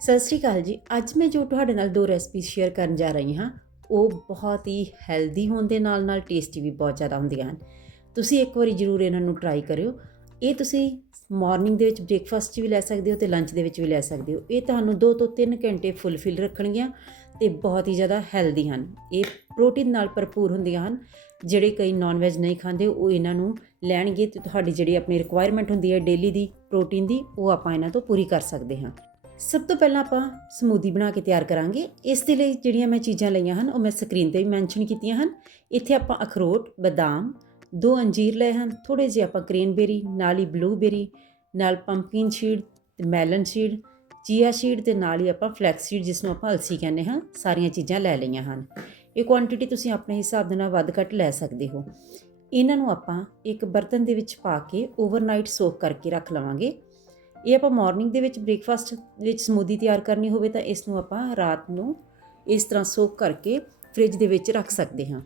ਸਤਿ ਸ਼੍ਰੀ ਅਕਾਲ ਜੀ। ਅੱਜ ਮੈਂ ਜੋ ਤੁਹਾਡੇ ਨਾਲ ਦੋ ਰੈਸਪੀ ਸ਼ੇਅਰ ਕਰਨ ਜਾ ਰਹੀ ਹਾਂ, ਉਹ ਬਹੁਤ ਹੀ ਹੈਲਦੀ ਹੋਣ ਦੇ ਨਾਲ ਨਾਲ ਟੇਸਟੀ ਵੀ ਬਹੁਤ ਜ਼ਿਆਦਾ ਹੁੰਦੀਆਂ ਹਨ। ਤੁਸੀਂ ਇੱਕ ਵਾਰੀ ਜ਼ਰੂਰ ਇਹਨਾਂ ਨੂੰ ਟਰਾਈ ਕਰਿਓ। ਇਹ ਤੁਸੀਂ ਮਾਰਨਿੰਗ ਦੇ ਵਿੱਚ ਬ੍ਰੇਕਫਾਸਟ 'ਚ ਵੀ ਲੈ ਸਕਦੇ ਹੋ ਤੇ ਲੰਚ ਦੇ ਵਿੱਚ ਵੀ ਲੈ ਸਕਦੇ ਹੋ। ਇਹ ਤੁਹਾਨੂੰ 2 ਤੋਂ 3 ਘੰਟੇ ਫੁੱਲਫਿਲ ਰੱਖਣਗੀਆਂ ਤੇ ਬਹੁਤ ਹੀ ਜ਼ਿਆਦਾ ਹੈਲਦੀ ਹਨ। ਇਹ ਪ੍ਰੋਟੀਨ ਨਾਲ ਭਰਪੂਰ ਹੁੰਦੀਆਂ ਹਨ। ਜਿਹੜੇ ਕਈ ਨਾਨ ਵੈਜ ਨਹੀਂ ਖਾਂਦੇ, ਉਹ ਇਹਨਾਂ ਨੂੰ ਲੈਣਗੇ ਤੇ ਤੁਹਾਡੀ ਜਿਹੜੀ ਆਪਣੀ ਰਿਕੁਆਇਰਮੈਂਟ ਹੁੰਦੀ ਹੈ ਡੇਲੀ ਦੀ ਪ੍ਰੋਟੀਨ ਦੀ, ਉਹ ਆਪਾਂ ਇਹਨਾਂ ਤੋਂ ਪੂਰੀ ਕਰ ਸਕਦੇ ਹਾਂ। ਸਭ ਤੋਂ ਪਹਿਲਾਂ ਆਪਾਂ ਸਮੂਦੀ ਬਣਾ ਕੇ ਤਿਆਰ ਕਰਾਂਗੇ। ਇਸ ਦੇ ਲਈ ਜਿਹੜੀਆਂ ਮੈਂ ਚੀਜ਼ਾਂ ਲਈਆਂ ਹਨ, ਉਹ ਮੈਂ ਸਕਰੀਨ ਤੇ ਵੀ ਮੈਂਸ਼ਨ ਕੀਤੀਆਂ ਹਨ। ਇੱਥੇ ਆਪਾਂ ਅਖਰੋਟ, ਬਦਾਮ, ਦੋ ਅੰਜੀਰ ਲਏ ਹਨ। ਥੋੜੇ ਜਿਹੇ ਆਪਾਂ ਕ੍ਰੇਨਬੇਰੀ, ਨਾਲ ਹੀ ਬਲੂਬੇਰੀ, ਨਾਲ ਪੰਪਕਿਨ ਸੀਡ ਤੇ ਮੈਲਨ ਸੀਡ, ਚੀਆ ਸੀਡ ਤੇ ਨਾਲ ਹੀ ਆਪਾਂ ਫਲੈਕਸ ਸੀਡ, ਜਿਸ ਨੂੰ ਆਪਾਂ ਅਲਸੀ ਕਹਿੰਦੇ ਹਾਂ, ਸਾਰੀਆਂ ਚੀਜ਼ਾਂ ਲੈ ਲਈਆਂ ਹਨ। ਇਹ ਕੁਆਂਟੀਟੀ ਤੁਸੀਂ ਆਪਣੇ ਹਿਸਾਬ ਦੇ ਨਾਲ ਵੱਧ ਘੱਟ ਲੈ ਸਕਦੇ ਹੋ। ਇਹਨਾਂ ਨੂੰ ਆਪਾਂ ਇੱਕ ਬਰਤਨ ਦੇ ਵਿੱਚ ਪਾ ਕੇ ਓਵਰਨਾਈਟ ਸੋਕ ਕਰਕੇ ਰੱਖ ਲਵਾਂਗੇ। ਇਹ ਆਪਾਂ ਮਾਰਨਿੰਗ ਦੇ ਵਿੱਚ ਬ੍ਰੇਕਫਾਸਟ ਵਿੱਚ ਸਮੂਦੀ ਤਿਆਰ ਕਰਨੀ ਹੋਵੇ ਤਾਂ ਇਸ ਨੂੰ ਆਪਾਂ ਰਾਤ ਨੂੰ ਇਸ ਤਰ੍ਹਾਂ ਸੋਕ ਕਰਕੇ ਫ੍ਰਿਜ ਦੇ ਵਿੱਚ ਰੱਖ ਸਕਦੇ ਹਾਂ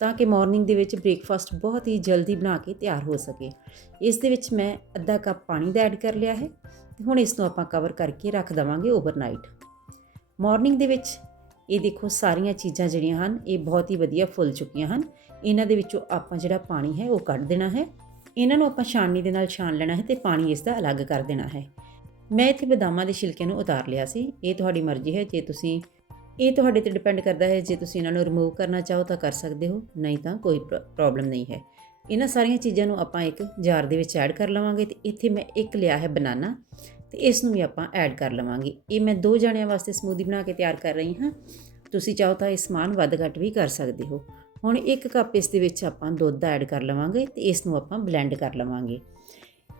ਤਾਂ ਕਿ ਮਾਰਨਿੰਗ ਦੇ ਵਿੱਚ ਬ੍ਰੇਕਫਾਸਟ ਬਹੁਤ ਹੀ ਜਲਦੀ ਬਣਾ ਕੇ ਤਿਆਰ ਹੋ ਸਕੇ। ਇਸ ਦੇ ਵਿੱਚ ਮੈਂ ਅੱਧਾ ਕੱਪ ਪਾਣੀ ਦਾ ਐਡ ਕਰ ਲਿਆ ਹੈ ਤੇ ਹੁਣ ਇਸ ਨੂੰ ਆਪਾਂ ਕਵਰ ਕਰਕੇ ਰੱਖ ਦਵਾਂਗੇ ਓਵਰਨਾਈਟ ਮਾਰਨਿੰਗ ਦੇ ਵਿੱਚ ਇਹ ਦੇਖੋ ਸਾਰੀਆਂ ਚੀਜ਼ਾਂ ਜਿਹੜੀਆਂ ਹਨ, ਇਹ ਬਹੁਤ ਹੀ ਵਧੀਆ ਫੁੱਲ ਚੁੱਕੀਆਂ ਹਨ। ਇਹਨਾਂ ਦੇ ਵਿੱਚੋਂ ਆਪਾਂ ਜਿਹੜਾ ਪਾਣੀ ਹੈ ਉਹ ਕੱਢ ਦੇਣਾ ਹੈ। ਇਹਨਾਂ ਨੂੰ ਆਪਾਂ ਛਾਣਨੀ ਦੇ ਨਾਲ ਛਾਣ ਲੈਣਾ ਹੈ ਤੇ ਪਾਣੀ ਇਸ ਦਾ ਅਲੱਗ ਕਰ ਦੇਣਾ ਹੈ। ਮੈਂ ਇੱਥੇ ਬਦਾਮਾਂ ਦੇ ਛਿਲਕੇ ਨੂੰ ਉਤਾਰ ਲਿਆ ਸੀ। ਇਹ ਤੁਹਾਡੀ ਮਰਜ਼ੀ ਹੈ। ਜੇ ਤੁਸੀਂ, ਇਹ ਤੁਹਾਡੇ ਤੇ ਡਿਪੈਂਡ ਕਰਦਾ ਹੈ। ਜੇ ਤੁਸੀਂ ਇਹਨਾਂ ਨੂੰ ਰਿਮੂਵ ਕਰਨਾ ਚਾਹੋ ਤਾਂ ਕਰ ਸਕਦੇ ਹੋ। ਨਹੀਂ ਤਾਂ ਕੋਈ ਪ੍ਰੋਬਲਮ ਨਹੀਂ ਹੈ। ਇਹਨਾਂ ਸਾਰੀਆਂ ਚੀਜ਼ਾਂ ਨੂੰ ਆਪਾਂ ਇੱਕ ਜਾਰ ਦੇ ਵਿੱਚ ਐਡ ਕਰ ਲਵਾਂਗੇ ਤੇ ਇੱਥੇ ਮੈਂ ਇੱਕ ਲਿਆ ਹੈ ਬਨਾਨਾ ਤੇ ਇਸ ਨੂੰ ਵੀ ਆਪਾਂ ਐਡ ਕਰ ਲਵਾਂਗੇ। ਇਹ ਮੈਂ ਦੋ ਜਣਿਆਂ ਵਾਸਤੇ ਸਮੂਦੀ ਬਣਾ ਕੇ ਤਿਆਰ ਕਰ ਰਹੀ ਹਾਂ। ਤੁਸੀਂ ਚਾਹੋ ਤਾਂ ਇਹ ਸਮਾਨ ਵੱਧ ਘੱਟ ਵੀ ਕਰ ਸਕਦੇ ਹੋ। ਹੁਣ ਇੱਕ ਕੱਪ ਇਸ ਦੇ ਵਿੱਚ ਆਪਾਂ ਦੁੱਧ ਐਡ ਕਰ ਲਵਾਂਗੇ ਤੇ ਇਸ ਨੂੰ ਆਪਾਂ ਬਲੈਂਡ ਕਰ ਲਵਾਂਗੇ।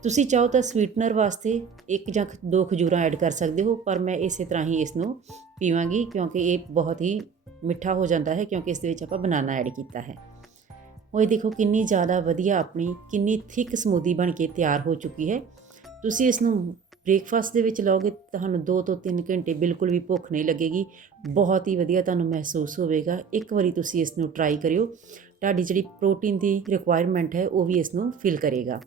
ਤੁਸੀਂ ਚਾਹੋ ਤਾਂ ਸਵੀਟਨਰ ਵਾਸਤੇ ਇੱਕ ਜਾਂ ਦੋ ਖਜੂਰਾਂ ਐਡ ਕਰ ਸਕਦੇ ਹੋ, ਪਰ ਮੈਂ ਇਸੇ ਤਰ੍ਹਾਂ ਹੀ ਇਸ ਨੂੰ ਪੀਵਾਂਗੀ ਕਿਉਂਕਿ ਇਹ ਬਹੁਤ ਹੀ ਮਿੱਠਾ ਹੋ ਜਾਂਦਾ ਹੈ ਕਿਉਂਕਿ ਇਸ ਦੇ ਵਿੱਚ ਆਪਾਂ ਬਨਾਨਾ ਐਡ ਕੀਤਾ ਹੈ। ਉਹ ਇਹ ਦੇਖੋ ਕਿੰਨੀ ਜ਼ਿਆਦਾ ਵਧੀਆ ਆਪਣੀ, ਕਿੰਨੀ ਥਿਕ ਸਮੂਦੀ ਬਣ ਕੇ ਤਿਆਰ ਹੋ ਚੁੱਕੀ ਹੈ। ਤੁਸੀਂ ਇਸ ਨੂੰ ਬ੍ਰੇਕਫਾਸਟ ਦੇ ਵਿੱਚ ਲਓਗੇ, ਤੁਹਾਨੂੰ 2 ਤੋਂ 3 ਘੰਟੇ ਬਿਲਕੁਲ ਵੀ ਭੁੱਖ ਨਹੀਂ ਲੱਗੇਗੀ। ਬਹੁਤ ਹੀ ਵਧੀਆ ਤੁਹਾਨੂੰ ਮਹਿਸੂਸ ਹੋਵੇਗਾ। ਇੱਕ ਵਾਰੀ ਤੁਸੀਂ ਇਸ ਨੂੰ ਟਰਾਈ ਕਰਿਓ। ਤੁਹਾਡੀ ਜਿਹੜੀ ਪ੍ਰੋਟੀਨ ਦੀ ਰਿਕੁਆਇਰਮੈਂਟ ਹੈ, ਉਹ ਵੀ ਇਸ ਨੂੰ ਫਿਲ ਕਰੇਗਾ।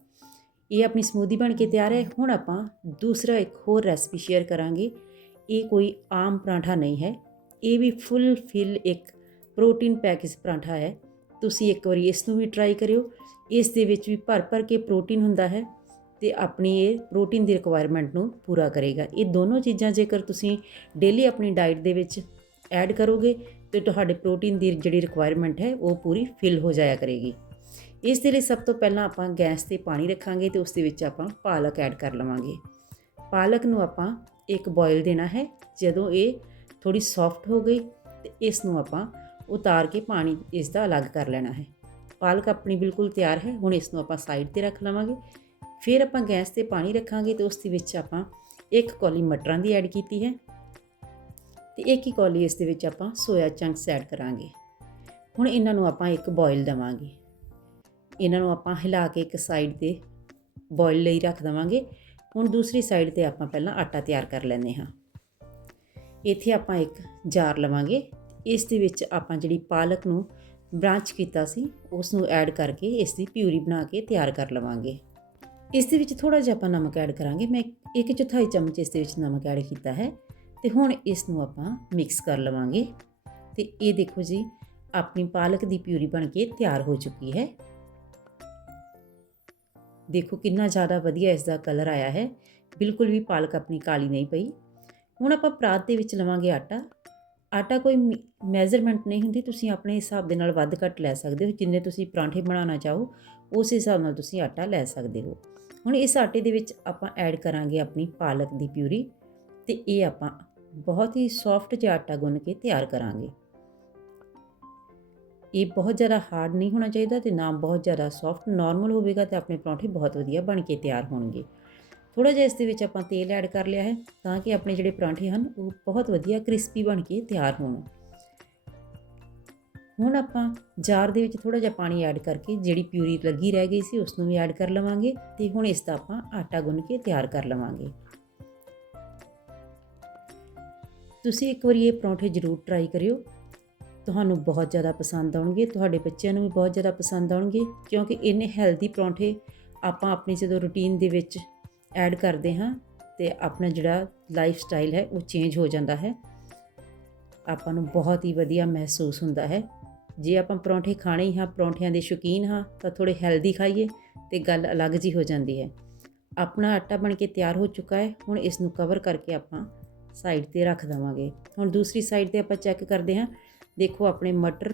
ਇਹ ਆਪਣੀ ਸਮੂਦੀ ਬਣ ਕੇ ਤਿਆਰ ਹੈ। ਹੁਣ ਆਪਾਂ ਦੂਸਰਾ ਇੱਕ ਹੋਰ ਰੈਸਪੀ ਸ਼ੇਅਰ ਕਰਾਂਗੇ। ਇਹ ਕੋਈ ਆਮ ਪਰਾਂਠਾ ਨਹੀਂ ਹੈ। ਇਹ ਵੀ ਫੁੱਲ ਫਿਲ ਇੱਕ ਪ੍ਰੋਟੀਨ ਪੈਕੇਜ ਪਰਾਂਠਾ ਹੈ। ਤੁਸੀਂ ਇੱਕ ਵਾਰੀ ਇਸ ਨੂੰ ਵੀ ਟਰਾਈ ਕਰਿਓ। ਇਸ ਦੇ ਵਿੱਚ ਵੀ ਭਰ ਭਰ ਕੇ ਪ੍ਰੋਟੀਨ ਹੁੰਦਾ ਹੈ। ਤੇ ਆਪਣੀ ਇਹ ਪ੍ਰੋਟੀਨ ਦੀ ਰਿਕੁਆਇਰਮੈਂਟ ਨੂੰ ਪੂਰਾ ਕਰੇਗਾ। ਇਹ ਦੋਨੋਂ ਚੀਜ਼ਾਂ ਜੇਕਰ ਤੁਸੀਂ ਡੇਲੀ ਆਪਣੀ ਡਾਈਟ ਦੇ ਵਿੱਚ ਐਡ ਕਰੋਗੇ, ਤੇ ਤੁਹਾਡੇ ਪ੍ਰੋਟੀਨ ਦੀ ਜਿਹੜੀ ਰਿਕੁਆਇਰਮੈਂਟ ਹੈ, ਉਹ ਪੂਰੀ ਫਿਲ ਹੋ ਜਾਇਆ ਕਰੇਗੀ। ਇਸ ਦੇ ਲਈ ਸਭ ਤੋਂ ਪਹਿਲਾਂ ਆਪਾਂ ਗੈਸ ਤੇ ਪਾਣੀ ਰੱਖਾਂਗੇ ਤੇ ਉਸ ਦੇ ਵਿੱਚ ਆਪਾਂ ਪਾਲਕ ਐਡ ਕਰ ਲਵਾਂਗੇ। ਪਾਲਕ ਨੂੰ ਆਪਾਂ ਇੱਕ ਬੋਇਲ ਦੇਣਾ ਹੈ। ਜਦੋਂ ਇਹ ਥੋੜੀ ਸੌਫਟ ਹੋ ਗਈ, ਤੇ ਇਸ ਨੂੰ ਆਪਾਂ ਉਤਾਰ ਕੇ ਪਾਣੀ ਇਸ ਦਾ ਅਲੱਗ ਕਰ ਲੈਣਾ ਹੈ। ਪਾਲਕ ਆਪਣੀ ਬਿਲਕੁਲ ਤਿਆਰ ਹੈ। ਹੁਣ ਇਸ ਨੂੰ ਆਪਾਂ ਸਾਈਡ ਤੇ ਰੱਖ ਲਵਾਂਗੇ। ਫਿਰ ਆਪਾਂ ਗੈਸ ਤੇ ਪਾਣੀ ਰੱਖਾਂਗੇ ਤੇ ਉਸ ਦੇ ਵਿੱਚ ਆਪਾਂ ਇੱਕ ਕੌਲੀ ਮਟਰਾਂ ਦੀ ਐਡ ਕੀਤੀ ਹੈ ਤੇ ਇੱਕ ਹੀ ਕੌਲੀ ਇਸ ਦੇ ਵਿੱਚ ਆਪਾਂ ਸੋਇਆ ਚੰਕਸ ਐਡ ਕਰਾਂਗੇ। ਹੁਣ ਇਹਨਾਂ ਨੂੰ ਆਪਾਂ ਇੱਕ ਬੋਇਲ ਦਵਾਂਗੇ। ਇਹਨਾਂ ਨੂੰ ਆਪਾਂ ਹਿਲਾ ਕੇ ਇੱਕ ਸਾਈਡ ਤੇ ਬੋਇਲ ਲਈ ਰੱਖ ਦਵਾਂਗੇ। ਹੁਣ ਦੂਸਰੀ ਸਾਈਡ ਤੇ ਆਪਾਂ ਪਹਿਲਾਂ ਆਟਾ ਤਿਆਰ ਕਰ ਲੈਂਦੇ ਹਾਂ। ਇੱਥੇ ਆਪਾਂ ਇੱਕ ਜਾਰ ਲਵਾਂਗੇ। ਇਸ ਦੇ ਵਿੱਚ ਆਪਾਂ ਜਿਹੜੀ ਪਾਲਕ ਨੂੰ ਬ੍ਰਾਂਚ ਕੀਤਾ ਸੀ ਉਸ ਨੂੰ ਐਡ ਕਰਕੇ ਇਸ ਦੀ ਪਿਊਰੀ ਬਣਾ ਕੇ ਤਿਆਰ ਕਰ ਲਵਾਂਗੇ। ਇਸ ਦੇ ਵਿੱਚ ਥੋੜਾ ਜਿਹਾ ਆਪਾਂ ਨਮਕ ਐਡ ਕਰਾਂਗੇ। ਮੈਂ ਇੱਕ ਚੌਥਾਈ ਚਮਚ ਇਸ ਦੇ ਵਿੱਚ ਨਮਕ ਐਡ ਕੀਤਾ ਹੈ ਤੇ ਹੁਣ ਇਸ ਨੂੰ ਆਪਾਂ ਮਿਕਸ ਕਰ ਲਵਾਂਗੇ। ਤੇ ਇਹ ਦੇਖੋ ਜੀ, ਆਪਣੀ ਪਾਲਕ ਦੀ ਪਿਊਰੀ ਬਣ ਕੇ ਤਿਆਰ ਹੋ ਚੁੱਕੀ ਹੈ। ਦੇਖੋ ਕਿੰਨਾ ਜ਼ਿਆਦਾ ਵਧੀਆ ਇਸ ਦਾ ਕਲਰ ਆਇਆ ਹੈ। ਬਿਲਕੁਲ ਵੀ ਪਾਲਕ ਆਪਣੀ ਕਾਲੀ ਨਹੀਂ ਪਈ। ਹੁਣ ਆਪਾਂ ਪਰਾਤ ਦੇ ਵਿੱਚ ਲਵਾਂਗੇ ਆਟਾ। ਆਟਾ ਕੋਈ ਮੈਜ਼ਰਮੈਂਟ ਨਹੀਂ ਹੁੰਦੀ, ਤੁਸੀਂ ਆਪਣੇ ਹਿਸਾਬ ਦੇ ਨਾਲ ਵੱਧ ਘੱਟ ਲੈ ਸਕਦੇ ਹੋ, ਜਿੰਨੇ ਤੁਸੀਂ ਪਰਾਂਠੇ ਬਣਾਉਣਾ ਚਾਹੋ, ਉਸ ਹਿਸਾਬ ਨਾਲ ਤੁਸੀਂ ਆਟਾ ਲੈ ਸਕਦੇ ਹੋ। ਹੁਣ ਇਸ ਆਟੇ ਦੇ ਵਿੱਚ ਆਪਾਂ ਐਡ ਕਰਾਂਗੇ ਆਪਣੀ ਪਾਲਕ ਦੀ ਪਿਊਰੀ ਤੇ ਇਹ ਆਪਾਂ ਬਹੁਤ ਹੀ ਸੌਫਟ ਜਿਹਾ ਆਟਾ ਗੁੰਨ ਕੇ ਤਿਆਰ ਕਰਾਂਗੇ। ਇਹ ਬਹੁਤ ਜ਼ਿਆਦਾ ਹਾਰਡ ਨਹੀਂ ਹੋਣਾ ਚਾਹੀਦਾ ਤੇ ਨਾ ਬਹੁਤ ਜ਼ਿਆਦਾ ਸੌਫਟ ਨਾਰਮਲ ਹੋਵੇਗਾ ਤੇ ਆਪਣੇ ਪਰੌਂਠੇ ਬਹੁਤ ਵਧੀਆ ਬਣ ਕੇ ਤਿਆਰ ਹੋਣਗੇ। ਥੋੜਾ ਜਿਹਾ ਇਸ ਦੇ ਵਿੱਚ ਆਪਾਂ ਤੇਲ ਐਡ ਕਰ ਲਿਆ ਹੈ ਤਾਂ ਕਿ ਆਪਣੇ ਜਿਹੜੇ ਪਰਾਂਠੇ ਹਨ, ਉਹ ਬਹੁਤ ਵਧੀਆ ਕ੍ਰਿਸਪੀ ਬਣ ਕੇ ਤਿਆਰ ਹੋਣ। ਹੁਣ ਆਪਾਂ ਜਾਰ ਦੇ ਵਿੱਚ ਥੋੜਾ ਜਿਹਾ ਪਾਣੀ ਐਡ ਕਰਕੇ ਜਿਹੜੀ ਪਿਊਰੀ ਲੱਗੀ ਰਹਿ ਗਈ ਸੀ ਉਸ ਨੂੰ ਵੀ ਐਡ ਕਰ ਲਵਾਂਗੇ ਤੇ ਹੁਣ ਇਸ ਦਾ ਆਪਾਂ ਆਟਾ ਗੁੰਨ ਕੇ ਤਿਆਰ ਕਰ ਲਵਾਂਗੇ। ਤੁਸੀਂ ਇੱਕ ਵਾਰੀ ਇਹ ਪਰੌਂਠੇ ਜ਼ਰੂਰ ਟਰਾਈ ਕਰਿਓ। ਤੁਹਾਨੂੰ ਬਹੁਤ ਜ਼ਿਆਦਾ ਪਸੰਦ ਆਉਣਗੇ, ਤੁਹਾਡੇ ਬੱਚਿਆਂ ਨੂੰ ਵੀ ਬਹੁਤ ਜ਼ਿਆਦਾ ਪਸੰਦ ਆਉਣਗੇ, ਕਿਉਂਕਿ ਇੰਨੇ ਹੈਲਦੀ ਪਰੌਂਠੇ ਆਪਾਂ ਆਪਣੀ ਜਦੋਂ ਰੁਟੀਨ ਦੇ ਵਿੱਚ ਐਡ ਕਰਦੇ ਹਾਂ ਤੇ ਆਪਣਾ ਜਿਹੜਾ ਲਾਈਫ ਸਟਾਈਲ ਹੈ ਉਹ ਚੇਂਜ ਹੋ ਜਾਂਦਾ ਹੈ। ਆਪਾਂ ਨੂੰ ਬਹੁਤ ਹੀ ਵਧੀਆ ਮਹਿਸੂਸ ਹੁੰਦਾ ਹੈ। ਜੇ ਆਪਾਂ ਪਰੌਂਠੇ ਖਾਣੇ ਹੀ ਹਾਂ, ਪਰੌਂਠਿਆਂ ਦੇ ਸ਼ੌਕੀਨ ਹਾਂ, ਤਾਂ ਥੋੜੇ ਹੈਲਦੀ ਖਾਈਏ ਤੇ ਗੱਲ ਅਲੱਗ ਜੀ ਹੋ ਜਾਂਦੀ ਹੈ। ਆਪਣਾ ਆਟਾ ਬਣ ਕੇ ਤਿਆਰ ਹੋ ਚੁੱਕਾ ਹੈ, ਹੁਣ ਇਸ ਨੂੰ ਕਵਰ ਕਰਕੇ ਆਪਾਂ ਸਾਈਡ ਤੇ ਰੱਖ ਦਵਾਂਗੇ। ਹੁਣ ਦੂਸਰੀ ਸਾਈਡ ਤੇ ਆਪਾਂ ਚੈੱਕ ਕਰਦੇ ਹਾਂ। ਦੇਖੋ, ਆਪਣੇ ਮਟਰ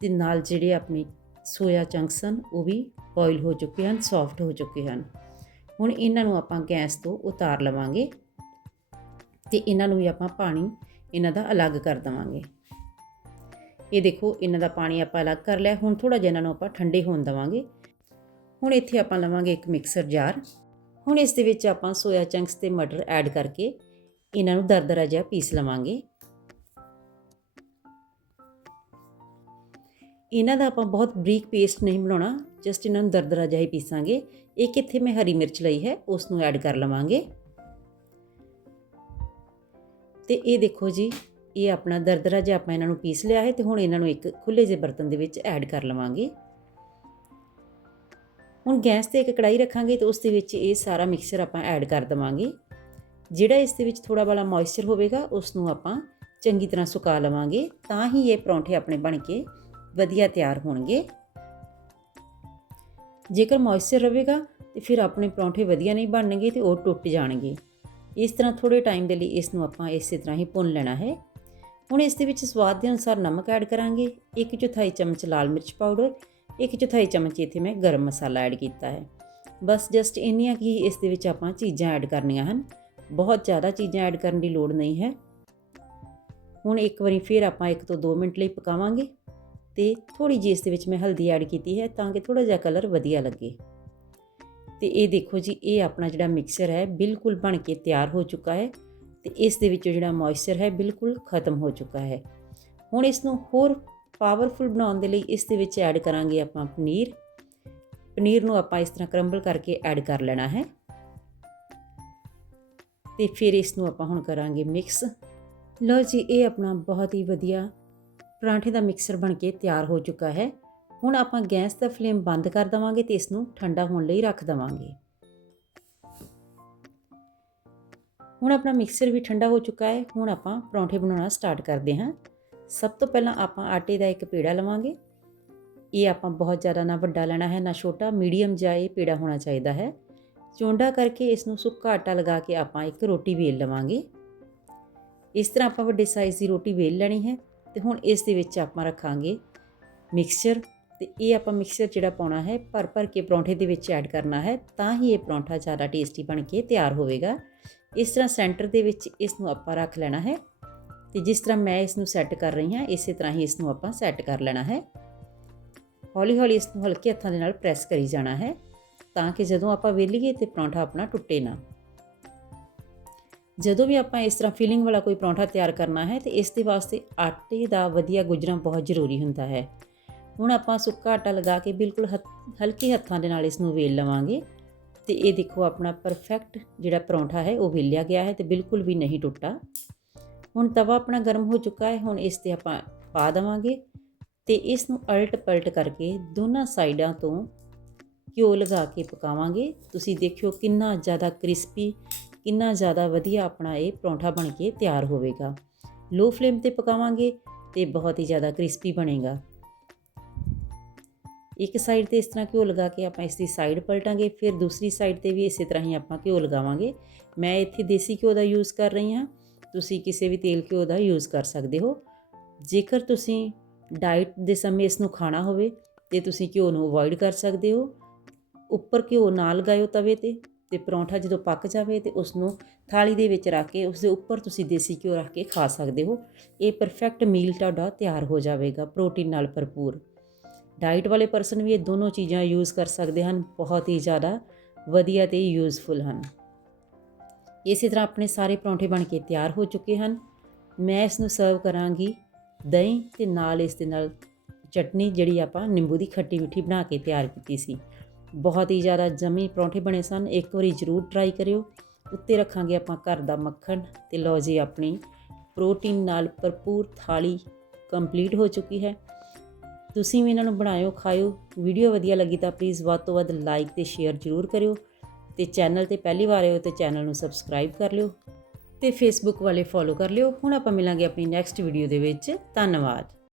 ਦੇ ਨਾਲ ਜਿਹੜੇ ਆਪਣੀ ਸੋਇਆ ਚੰਕਸ ਹਨ, ਉਹ ਵੀ ਬੋਇਲ ਹੋ ਚੁੱਕੇ ਹਨ ਸੌਫਟ ਹੋ ਚੁੱਕੇ ਹਨ। ਹੁਣ ਇਹਨਾਂ ਨੂੰ ਆਪਾਂ ਗੈਸ ਤੋਂ ਉਤਾਰ ਲਵਾਂਗੇ ਤੇ ਇਹਨਾਂ ਨੂੰ ਵੀ ਆਪਾਂ ਪਾਣੀ ਇਹਨਾਂ ਦਾ ਅਲੱਗ ਕਰ ਦਵਾਂਗੇ। ਇਹ ਦੇਖੋ, ਇਹਨਾਂ ਦਾ ਪਾਣੀ ਆਪਾਂ ਅਲੱਗ ਕਰ ਲਿਆ। ਹੁਣ ਥੋੜਾ ਜਿਹਾ ਇਹਨਾਂ ਨੂੰ ਆਪਾਂ ਠੰਡੇ ਹੋਣ ਦਵਾਂਗੇ। ਹੁਣ ਇੱਥੇ ਆਪਾਂ ਲਵਾਂਗੇ ਇੱਕ ਮਿਕਸਰ ਜਾਰ ਹੁਣ ਇਸ ਦੇ ਵਿੱਚ ਆਪਾਂ ਸੋਇਆ ਚੰਕਸ ਤੇ ਮਟਰ ਐਡ ਕਰਕੇ ਇਹਨਾਂ ਨੂੰ ਦਰਦਰਾ ਜਿਹਾ ਪੀਸ ਲਵਾਂਗੇ। ਇਹਨਾਂ ਦਾ ਆਪਾਂ ਬਹੁਤ ਬਰੀਕ ਪੇਸਟ ਨਹੀਂ ਬਣਾਉਣਾ, ਜਸਟ ਇਹਨਾਂ ਨੂੰ ਦਰਦਰਾ ਜਿਹਾ ਹੀ ਪੀਸਾਂਗੇ। ਇੱਕ ਇੱਥੇ ਮੈਂ ਹਰੀ ਮਿਰਚ ਲਈ ਹੈ ਉਸ ਨੂੰ ਐਡ ਕਰ ਲਵਾਂਗੇ। ਤੇ ਇਹ ਦੇਖੋ ਜੀ, ਇਹ ਆਪਣਾ ਦਰਦਰਾ ਜਿਹਾ ਆਪਾਂ ਇਹਨਾਂ ਨੂੰ ਪੀਸ ਲਿਆ ਹੈ ਤੇ ਹੁਣ ਇਹਨਾਂ ਨੂੰ ਇੱਕ ਖੁੱਲੇ ਜਿਹੇ ਬਰਤਨ ਦੇ ਵਿੱਚ ਐਡ ਕਰ ਲਵਾਂਗੇ। ਹੁਣ ਗੈਸ ਤੇ ਇੱਕ ਕੜਾਈ ਰੱਖਾਂਗੇ ਤੇ ਉਸ ਦੇ ਵਿੱਚ ਇਹ ਸਾਰਾ ਮਿਕਸਚਰ ਆਪਾਂ ਐਡ ਕਰ ਦਵਾਂਗੇ। ਜਿਹੜਾ ਇਸ ਦੇ ਵਿੱਚ ਥੋੜਾ ਬਾਲਾ ਮੋਇਸਚਰ ਹੋਵੇਗਾ ਉਸ ਨੂੰ ਆਪਾਂ ਚੰਗੀ ਤਰ੍ਹਾਂ ਸੁਕਾ ਲਵਾਂਗੇ, ਤਾਂ ਹੀ ਇਹ ਪਰੌਂਠੇ ਆਪਣੇ ਬਣ ਕੇ ਵਧੀਆ ਤਿਆਰ ਹੋਣਗੇ। ਜੇਕਰ ਮੋਇਸਚਰ ਰਹੇਗਾ, ਤੇ ਫਿਰ ਆਪਣੇ ਪਰੌਂਠੇ ਵਧੀਆ ਨਹੀਂ ਬਣਨਗੇ ਤੇ ਉਹ ਟੁੱਟ ਜਾਣਗੇ। ਇਸ ਤਰ੍ਹਾਂ ਥੋੜੇ ਟਾਈਮ ਦੇ ਲਈ ਇਸ ਨੂੰ ਆਪਾਂ ਇਸੇ ਤਰ੍ਹਾਂ ਹੀ ਭੁੰਨ ਲੈਣਾ ਹੈ। ਹੁਣ ਇਸ ਦੇ ਵਿੱਚ ਸਵਾਦ ਦੇ ਅਨੁਸਾਰ ਨਮਕ ਐਡ ਕਰਾਂਗੇ। ਇੱਕ ਚੌਥਾਈ ਚਮਚ ਲਾਲ ਮਿਰਚ ਪਾਊਡਰ ਇੱਕ ਚੌਥਾਈ ਚਮਚ ਇੱਥੇ ਮੈਂ ਗਰਮ ਮਸਾਲਾ ਐਡ ਕੀਤਾ ਹੈ। ਬਸ ਜਸਟ ਇੰਨੀਆਂ ਕੀ ਇਸ ਦੇ ਵਿੱਚ ਆਪਾਂ ਚੀਜ਼ਾਂ ਐਡ ਕਰਨੀਆਂ ਹਨ। ਬਹੁਤ ਜ਼ਿਆਦਾ ਚੀਜ਼ਾਂ ਐਡ ਕਰਨ ਦੀ ਲੋੜ ਨਹੀਂ ਹੈ। ਹੁਣ ਇੱਕ ਵਾਰੀ ਫਿਰ ਆਪਾਂ 1 ਤੋਂ 2 ਮਿੰਟ ਲਈ ਪਕਾਵਾਂਗੇ। ਤੇ ਥੋੜੀ ਜਿਹੀ ਇਸ ਦੇ ਵਿੱਚ ਮੈਂ ਹਲਦੀ ਐਡ ਕੀਤੀ ਹੈ ਤਾਂ ਕਿ ਥੋੜਾ ਜਿਹਾ ਕਲਰ ਵਧੀਆ ਲੱਗੇ। ਤੇ ਇਹ ਦੇਖੋ ਜੀ, ਇਹ ਆਪਣਾ ਜਿਹੜਾ ਮਿਕਸਰ ਹੈ, ਬਿਲਕੁਲ ਬਣ ਕੇ ਤਿਆਰ ਹੋ ਚੁੱਕਾ ਹੈ ਤੇ ਇਸ ਦੇ ਵਿੱਚੋਂ ਜਿਹੜਾ ਮੋਇਸਚਰ ਹੈ, ਬਿਲਕੁਲ ਖਤਮ ਹੋ ਚੁੱਕਾ ਹੈ। ਹੁਣ ਇਸ ਨੂੰ ਹੋਰ ਪਾਵਰਫੁਲ ਬਣਾਉਣ ਦੇ ਲਈ ਇਸ ਦੇ ਵਿੱਚ ਐਡ ਕਰਾਂਗੇ ਆਪਾਂ ਪਨੀਰ। ਪਨੀਰ ਨੂੰ ਆਪਾਂ ਇਸ ਤਰ੍ਹਾਂ ਕਰੰਬਲ ਕਰਕੇ ਐਡ ਕਰ ਲੈਣਾ ਹੈ। ਤੇ ਫਿਰ ਇਸ ਨੂੰ ਆਪਾਂ ਹੁਣ ਕਰਾਂਗੇ ਮਿਕਸ ਲਓ ਜੀ, ਇਹ ਆਪਣਾ ਬਹੁਤ ਹੀ ਵਧੀਆ ਪਰਾਂਠੇ ਦਾ ਮਿਕਸਰ ਬਣ ਕੇ ਤਿਆਰ ਹੋ ਚੁੱਕਾ ਹੈ। ਹੁਣ ਆਪਾਂ ਗੈਸ ਦਾ ਫਲੇਮ ਬੰਦ ਕਰ ਦਵਾਂਗੇ ਤੇ ਇਸ ਨੂੰ ਠੰਡਾ ਹੋਣ ਲਈ ਰੱਖ ਦਵਾਂਗੇ। ਹੁਣ ਆਪਣਾ ਮਿਕਸਰ ਵੀ ਠੰਡਾ ਹੋ ਚੁੱਕਾ ਹੈ। ਹੁਣ ਆਪਾਂ ਪਰੌਂਠੇ ਬਣਾਉਣਾ ਸਟਾਰਟ ਕਰਦੇ ਹਾਂ। ਸਭ ਤੋਂ ਪਹਿਲਾਂ ਆਪਾਂ ਆਟੇ ਦਾ ਇੱਕ ਪੇੜਾ ਲਵਾਂਗੇ। ਇਹ ਆਪਾਂ ਬਹੁਤ ਜ਼ਿਆਦਾ ਨਾ ਵੱਡਾ ਲੈਣਾ ਹੈ, ਨਾ ਛੋਟਾ, ਮੀਡੀਅਮ ਜਿਹਾ ਇਹ ਪੇੜਾ ਹੋਣਾ ਚਾਹੀਦਾ ਹੈ। ਚੋਂਡਾ ਕਰਕੇ ਇਸ ਨੂੰ ਸੁੱਕਾ ਆਟਾ ਲਗਾ ਕੇ ਆਪਾਂ ਇੱਕ ਰੋਟੀ ਵੇਲ ਲਵਾਂਗੇ। ਇਸ ਤਰ੍ਹਾਂ ਆਪਾਂ ਵੱਡੇ ਸਾਈਜ਼ ਦੀ ਰੋਟੀ ਵੇਲ ਲੈਣੀ ਹੈ। ਤੇ ਹੁਣ ਇਸ ਦੇ ਵਿੱਚ ਆਪਾਂ ਰੱਖਾਂਗੇ ਮਿਕਸਚਰ ਤੇ ਇਹ ਆਪਾਂ ਮਿਕਸਚਰ ਜਿਹੜਾ ਪਾਉਣਾ ਹੈ, ਭਰ ਭਰ ਕੇ ਪਰੌਂਠੇ ਦੇ ਵਿੱਚ ਐਡ ਕਰਨਾ ਹੈ, ਤਾਂ ਹੀ ਇਹ ਪਰੌਂਠਾ ਜ਼ਿਆਦਾ ਟੇਸਟੀ ਬਣ ਕੇ ਤਿਆਰ ਹੋਵੇਗਾ। ਇਸ ਤਰ੍ਹਾਂ ਸੈਂਟਰ ਦੇ ਵਿੱਚ ਇਸ ਨੂੰ ਆਪਾਂ ਰੱਖ ਲੈਣਾ ਹੈ ਤੇ ਜਿਸ ਤਰ੍ਹਾਂ ਮੈਂ ਇਸ ਨੂੰ ਸੈੱਟ ਕਰ ਰਹੀ ਹਾਂ, ਇਸੇ ਤਰ੍ਹਾਂ ਹੀ ਇਸ ਨੂੰ ਆਪਾਂ ਸੈੱਟ ਕਰ ਲੈਣਾ ਹੈ। ਹੌਲੀ ਹੌਲੀ ਇਸ ਨੂੰ ਹਲਕੇ ਹੱਥਾਂ ਦੇ ਨਾਲ ਪ੍ਰੈਸ ਕਰੀ ਜਾਣਾ ਹੈ ਤਾਂ ਕਿ ਜਦੋਂ ਆਪਾਂ ਵੇਲੀਏ ਤੇ ਪਰੌਂਠਾ ਆਪਣਾ ਟੁੱਟੇ ਨਾ। ਜਦੋਂ ਵੀ ਆਪਾਂ ਇਸ ਤਰ੍ਹਾਂ ਫੀਲਿੰਗ ਵਾਲਾ ਕੋਈ ਪਰੌਂਠਾ ਤਿਆਰ ਕਰਨਾ ਹੈ, ਤੇ ਇਸ ਦੇ ਵਾਸਤੇ ਆਟੇ ਦਾ ਵਧੀਆ ਗੁਜਰਨਾ ਬਹੁਤ ਜ਼ਰੂਰੀ ਹੁੰਦਾ ਹੈ। ਹੁਣ ਆਪਾਂ ਸੁੱਕਾ ਆਟਾ ਲਗਾ ਕੇ ਬਿਲਕੁਲ ਹਲਕੇ ਹੱਥਾਂ ਦੇ ਨਾਲ ਇਸ ਨੂੰ ਵੇਲ ਲਵਾਂਗੇ। ਤੇ ਇਹ ਦੇਖੋ ਆਪਣਾ ਪਰਫੈਕਟ ਜਿਹੜਾ ਪਰੌਂਠਾ ਹੈ, ਉਹ ਵੇਲਿਆ ਗਿਆ ਹੈ ਤੇ ਬਿਲਕੁਲ ਵੀ ਨਹੀਂ ਟੁੱਟਾ। ਹੁਣ ਤਵਾ ਆਪਣਾ ਗਰਮ ਹੋ ਚੁੱਕਾ ਹੈ, ਹੁਣ ਇਸ ਤੇ ਆਪਾਂ ਪਾ ਦਵਾਂਗੇ ਤੇ ਇਸ ਨੂੰ ਅਲਟ ਪਲਟ ਕਰਕੇ ਦੋਨਾਂ ਸਾਈਡਾਂ ਤੋਂ ਘਿਓ ਲਗਾ ਕੇ ਪਕਾਵਾਂਗੇ। ਤੁਸੀਂ ਦੇਖਿਓ ਕਿੰਨਾ ਜ਼ਿਆਦਾ ਕ੍ਰਿਸਪੀ ਕਿੰਨਾ ਜ਼ਿਆਦਾ ਵਧੀਆ ਆਪਣਾ ਇਹ ਪਰੌਂਠਾ ਬਣ ਕੇ ਤਿਆਰ ਹੋਵੇਗਾ। ਲੋ ਫਲੇਮ ਤੇ ਪਕਾਵਾਂਗੇ ਤੇ ਬਹੁਤ ਹੀ ਜ਼ਿਆਦਾ ਕ੍ਰਿਸਪੀ ਬਣੇਗਾ। ਇੱਕ ਸਾਈਡ ਤੇ ਇਸ ਤਰ੍ਹਾਂ ਘਿਓ ਲਗਾ ਕੇ ਆਪਾਂ ਇਸ ਦੀ ਸਾਈਡ ਪਲਟਾਂਗੇ, ਫਿਰ ਦੂਸਰੀ ਸਾਈਡ ਤੇ ਵੀ ਇਸੇ ਤਰ੍ਹਾਂ ਹੀ ਆਪਾਂ ਘਿਓ ਲਗਾਵਾਂਗੇ। ਮੈਂ ਇੱਥੇ ਦੇਸੀ ਘਿਓ ਦਾ ਯੂਜ਼ ਕਰ ਰਹੀ ਹਾਂ। ਤੁਸੀਂ ਕਿਸੇ ਵੀ ਤੇਲ ਘਿਓ ਦਾ ਯੂਜ਼ ਕਰ ਸਕਦੇ ਹੋ। ਜੇਕਰ ਤੁਸੀਂ ਡਾਈਟ ਦੇ ਸਮੇਂ ਇਸ ਨੂੰ ਖਾਣਾ ਹੋਵੇ ਤੇ ਤੁਸੀਂ ਘਿਓ ਨੂੰ ਅਵੋਇਡ ਕਰ ਸਕਦੇ ਹੋ। ਉੱਪਰ ਘਿਓ ਨਾ ਲਗਾਇਓ ਤਵੇ ਤੇ। ਤੇ ਪਰੌਂਠਾ ਜਦੋਂ ਪੱਕ ਜਾਵੇ ਤੇ ਉਸ ਨੂੰ ਥਾਲੀ ਦੇ ਵਿੱਚ ਰੱਖ ਕੇ ਉਸ ਦੇ ਉੱਪਰ ਤੁਸੀਂ ਦੇਸੀ ਘਿਓ ਰੱਖ ਕੇ ਖਾ ਸਕਦੇ ਹੋ। ਇਹ ਪਰਫੈਕਟ ਮੀਲ ਤੁਹਾਡਾ ਤਿਆਰ ਹੋ ਜਾਵੇਗਾ ਪ੍ਰੋਟੀਨ ਨਾਲ ਭਰਪੂਰ। ਡਾਈਟ ਵਾਲੇ ਪਰਸਨ ਵੀ ਇਹ ਦੋਨੋਂ ਚੀਜ਼ਾਂ ਯੂਜ਼ ਕਰ ਸਕਦੇ ਹਨ, ਬਹੁਤ ਹੀ ਜ਼ਿਆਦਾ ਵਧੀਆ ਤੇ ਯੂਜ਼ਫੁਲ ਹਨ। ਇਸੇ ਤਰ੍ਹਾਂ ਆਪਣੇ ਸਾਰੇ ਪਰੌਂਠੇ ਬਣ ਕੇ ਤਿਆਰ ਹੋ ਚੁੱਕੇ ਹਨ। ਮੈਂ ਇਸ ਨੂੰ ਸਰਵ ਕਰਾਂਗੀ ਦਹੀਂ ਤੇ ਨਾਲ ਇਸ ਦੇ ਨਾਲ ਚਟਨੀ ਜਿਹੜੀ ਆਪਾਂ ਨਿੰਬੂ ਦੀ ਖੱਟੀ ਮਿੱਠੀ ਬਣਾ ਕੇ ਤਿਆਰ ਕੀਤੀ ਸੀ। ਬਹੁਤ ਹੀ ਜ਼ਿਆਦਾ ਜਮੀ ਪਰੌਂਠੇ ਬਣੇ ਸਨ। ਇੱਕ ਵਾਰੀ ਜ਼ਰੂਰ ਟਰਾਈ ਕਰਿਓ। ਉੱਤੇ ਰੱਖਾਂਗੇ ਆਪਾਂ ਘਰ ਦਾ ਮੱਖਣ। ਤੇ ਲਓ ਜੀ, ਆਪਣੀ ਪ੍ਰੋਟੀਨ ਨਾਲ ਭਰਪੂਰ ਥਾਲੀ ਕੰਪਲੀਟ ਹੋ ਚੁੱਕੀ ਹੈ। ਤੁਸੀਂ ਵੀ ਇਹਨਾਂ ਨੂੰ ਬਣਾਇਓ, ਖਾਇਓ। ਵੀਡੀਓ ਵਧੀਆ ਲੱਗੀ ਤਾਂ ਪਲੀਜ਼ ਵੱਧ ਤੋਂ ਵੱਧ ਲਾਈਕ ਤੇ ਸ਼ੇਅਰ ਜ਼ਰੂਰ ਕਰਿਓ। ਤੇ ਚੈਨਲ ਤੇ ਪਹਿਲੀ ਵਾਰ ਆਏ ਹੋ ਤੇ ਚੈਨਲ ਨੂੰ ਸਬਸਕ੍ਰਾਈਬ ਕਰ ਲਿਓ। ਤੇ ਫੇਸਬੁੱਕ ਵਾਲੇ ਫੋਲੋ ਕਰ ਲਿਓ। ਹੁਣ ਆਪਾਂ ਮਿਲਾਂਗੇ ਆਪਣੀ ਨੈਕਸਟ ਵੀਡੀਓ ਦੇ ਵਿੱਚ। ਧੰਨਵਾਦ।